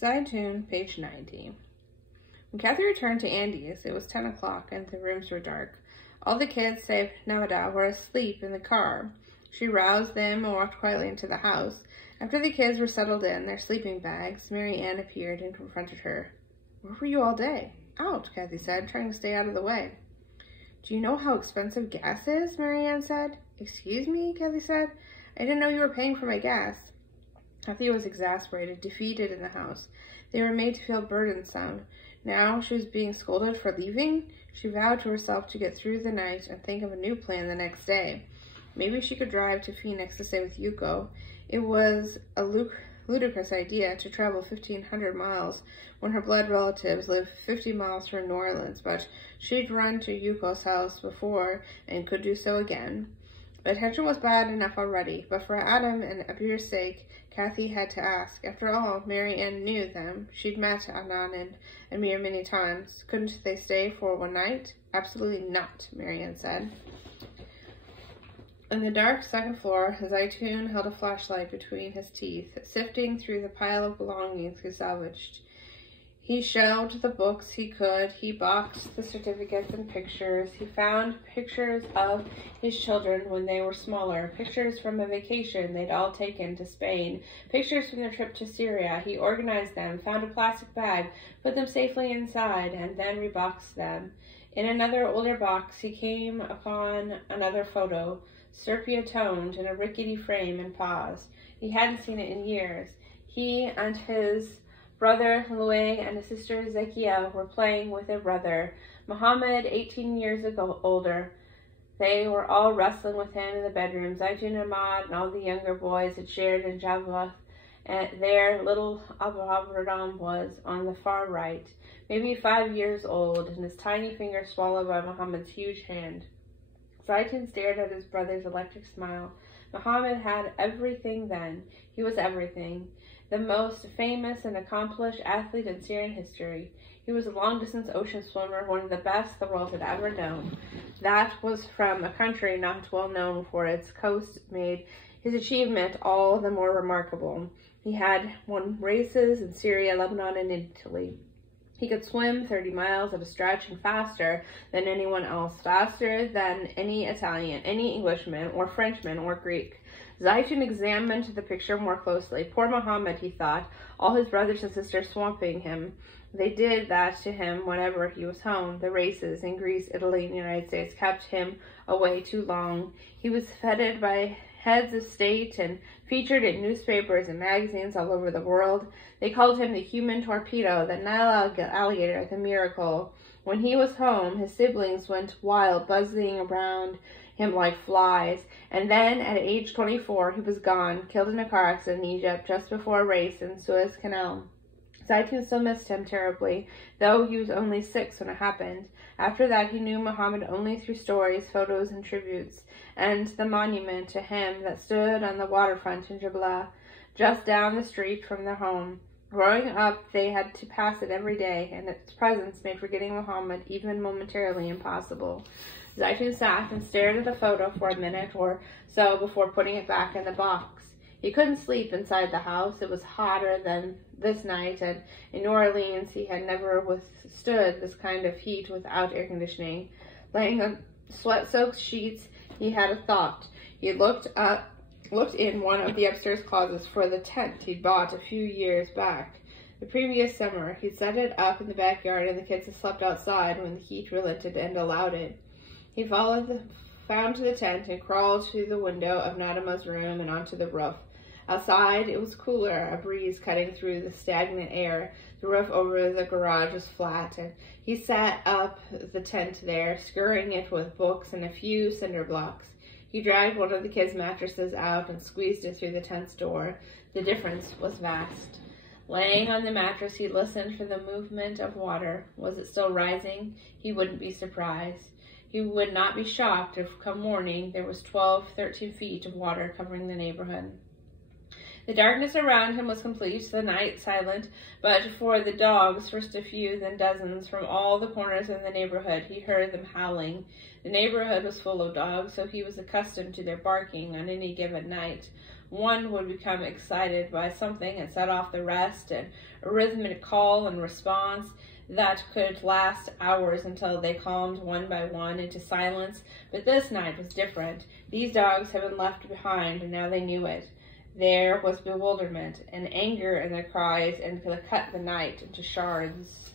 Zeitoun, page 90. When Kathy returned to Andy's, it was 10 o'clock and the rooms were dark. All the kids, save Nevada, were asleep in the car. She roused them and walked quietly into the house. After the kids were settled in their sleeping bags, Mary Ann appeared and confronted her. "Where were you all day?" "Out," Kathy said, trying to stay out of the way. "Do you know how expensive gas is?" Mary Ann said. "Excuse me?" Kathy said. "I didn't know you were paying for my gas." Kathy was exasperated, defeated in the house. They were made to feel burdensome. Now she was being scolded for leaving. She vowed to herself to get through the night and think of a new plan the next day. Maybe she could drive to Phoenix to stay with Yuko. It was a ludicrous idea to travel 1,500 miles when her blood relatives lived 50 miles from New Orleans, but she'd run to Yuko's house before and could do so again. The attention was bad enough already, but for Adam and Abir's sake, Kathy had to ask. After all, Mary Ann knew them. She'd met Adnan and Amir many times. Couldn't they stay for one night? "Absolutely not," Mary Ann said. On the dark second floor, Zeitoun held a flashlight between his teeth, sifting through the pile of belongings he salvaged. He shelved the books he could. He boxed the certificates and pictures. He found pictures of his children when they were smaller, pictures from a vacation they'd all taken to Spain, pictures from their trip to Syria. He organized them, found a plastic bag, put them safely inside, and then reboxed them. In another older box, he came upon another photo, sepia-toned in a rickety frame, and paused. He hadn't seen it in years. He and his brother Louis and his sister Zekia were playing with their brother, Muhammad, 18 years older. They were all wrestling with him in the bedroom. Zeitoun, Ahmad, and all the younger boys had shared in Javath, and their little Abraham was on the far right, maybe 5 years old, and his tiny finger swallowed by Muhammad's huge hand. Zeitoun stared at his brother's electric smile. Muhammad had everything then. He was everything. The most famous and accomplished athlete in Syrian history. He was a long-distance ocean swimmer, one of the best the world had ever known. That was from a country not well known for its coast, made his achievement all the more remarkable. He had won races in Syria, Lebanon, and Italy. He could swim 30 miles at a stretch and faster than anyone else, faster than any Italian, any Englishman, or Frenchman, or Greek. Zeitoun examined the picture more closely. Poor Muhammad, he thought, all his brothers and sisters swamping him. They did that to him whenever he was home. The races in Greece, Italy, and the United States kept him away too long. He was feted by heads of state and featured in newspapers and magazines all over the world. They called him the human torpedo, the Nile alligator, the miracle. When he was home, his siblings went wild, buzzing around him like flies. And then, at age 24, he was gone, killed in a car accident in Egypt just before a race in Suez Canal. Zeitoun still missed him terribly, though he was only 6 when it happened. After that, he knew Muhammad only through stories, photos, and tributes, and the monument to him that stood on the waterfront in Jabla, just down the street from their home. Growing up, they had to pass it every day, and its presence made forgetting Muhammad even momentarily impossible. Zeitoun sat and stared at the photo for a minute or so before putting it back in the box. He couldn't sleep inside the house. It was hotter than this night, and in New Orleans he had never withstood this kind of heat without air conditioning. Laying on sweat-soaked sheets, he had a thought. He looked in one of the upstairs closets for the tent he'd bought a few years back. The previous summer, he'd set it up in the backyard, and the kids had slept outside when the heat relented and allowed it. He found the tent and crawled to the window of Nadima's room and onto the roof. Outside, it was cooler, a breeze cutting through the stagnant air. The roof over the garage was flat, and he set up the tent there, scouring it with books and a few cinder blocks. He dragged one of the kids' mattresses out and squeezed it through the tent's door. The difference was vast. Laying on the mattress, he listened for the movement of water. Was it still rising? He wouldn't be surprised. He would not be shocked if, come morning, there was 12-13 feet of water covering the neighborhood. The darkness around him was complete, the night silent, but for the dogs, first a few, then dozens, from all the corners of the neighborhood, he heard them howling. The neighborhood was full of dogs, so he was accustomed to their barking on any given night. One would become excited by something and set off the rest, and a rhythmic call and response that could last hours until they calmed one by one into silence. But this night was different. These dogs had been left behind, and now they knew it. There was bewilderment and anger in their cries, and they cut the night into shards.